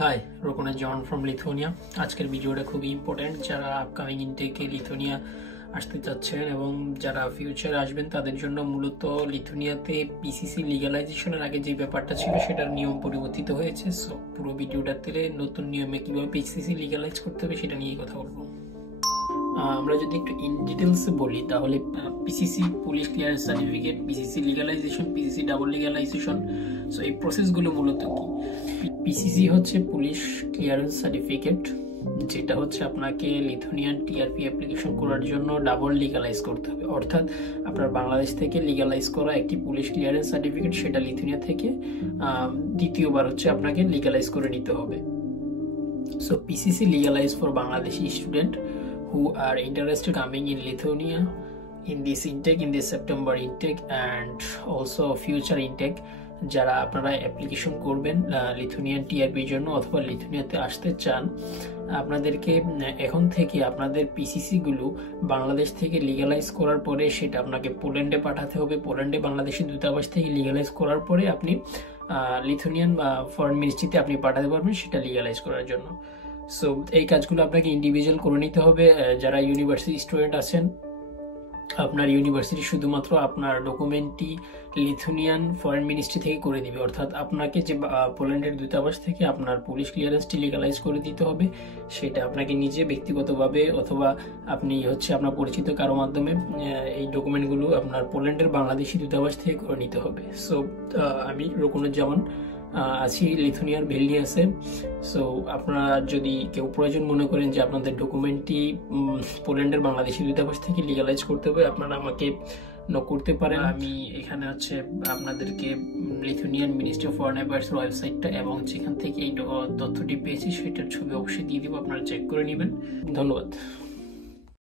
High, রোকনে জন from Lithuania. আজকের ভিডিওটা খুবই ইম্পর্টেন্ট যারা আপকামিং ইনটেকে লিথুনিয়া আসতে চাচ্ছেন এবং যারা ফিউচারে আসবেন তাদের জন্য। মূলত লিথুনিয়াতে পিসিসি লিগ্যালাইজেশনের আগে যে ব্যাপারটা ছিল সেটার নিয়ম পরিবর্তিত হয়েছে। সো পুরো ভিডিওটাতে নতুন নিয়মে কীভাবে পিসিসি লিগ্যালাইজ করতে হবে সেটা নিয়েই কথা বলবো। আমরা যদি একটু ইন ডিটেলস বলি তাহলে PCC police clearance certificate, PCC legalisation, PCC double legalisation, so এই প্রসেসগুলো মূলত কি? পিসিসি হচ্ছে পুলিশ ক্লিয়ারেন্স সার্টিফিকেট, যেটা হচ্ছে আপনাকে লিথুনিয়ান টিআরপি অ্যাপ্লিকেশন করার জন্য ডাবল লিগ্যালাইজ করতে হবে। অর্থাৎ আপনার বাংলাদেশ থেকে লিগ্যালাইজ করা একটি পুলিশ ক্লিয়ারেন্স সার্টিফিকেট, সেটা লিথুনিয়া থেকে দ্বিতীয়বার হচ্ছে আপনাকে লিগ্যালাইজ করে নিতে হবে। So PCC legalise for Bangladeshi student who are interested coming in Lithuania in this intake, in this September intake and also future intake, যারা আপনারা অ্যাপ্লিকেশন করবেন লিথুনিয়ান টিআরপির জন্য অথবা লিথুনিয়াতে আসতে চান, আপনাদেরকে এখন থেকে আপনাদের পিসিসি গুলো বাংলাদেশ থেকে লিগ্যালাইজ করার পরে সেটা আপনাকে পোল্যান্ডে পাঠাতে হবে। পোল্যান্ডে বাংলাদেশের দূতাবাস থেকে লিগ্যালাইজ করার পরে আপনি লিথুনিয়ান ফরেন মিনিস্ট্রিতে আপনি পাঠাতে পারবেন সেটা লিগ্যালাইজ করার জন্য। সো এই কাজগুলো আপনাকে ইন্ডিভিজুয়াল করে নিতে হবে। যারা ইউনিভার্সিটি স্টুডেন্ট আছেন, আপনার ইউনিভার্সিটি শুধুমাত্র আপনার ডকুমেন্টটি লিথুনিয়ান ফরেন মিনিস্ট্রি থেকে করে দিবে। অর্থাৎ আপনাকে যে পোল্যান্ডের দূতাবাস থেকে আপনার পুলিশ ক্লিয়ারেন্সটি লিগ্যালাইজ করে দিতে হবে, সেটা আপনাকে নিজে ব্যক্তিগতভাবে অথবা আপনি হচ্ছে আপনার পরিচিত কারো মাধ্যমে এই ডকুমেন্টগুলো আপনার পোল্যান্ডের বাংলাদেশি দূতাবাস থেকে করে নিতে হবে। সো আমি রোকনুজ্জামান আছি লিথুনিয়ার ভিলনিয়াসে। সো আপনারা যদি কেউ প্রয়োজন মনে করেন যে আপনাদের ডকুমেন্টটি পোল্যান্ডের বাংলাদেশি দূতাবাস থেকে লিগ্যালাইজ করতে হবে, আপনারা আমাকে নক করতে পারেন। আমি এখানে হচ্ছে আপনাদেরকে লিথুনিয়ান মিনিস্ট্রি অফ ফরেন অ্যাফেয়ার্সের ওয়েবসাইটটা এবং যেখান থেকে এই তথ্যটি পেয়েছি সেটার ছবি অবশ্যই দিয়ে দেবো, আপনারা চেক করে নেবেন। ধন্যবাদ।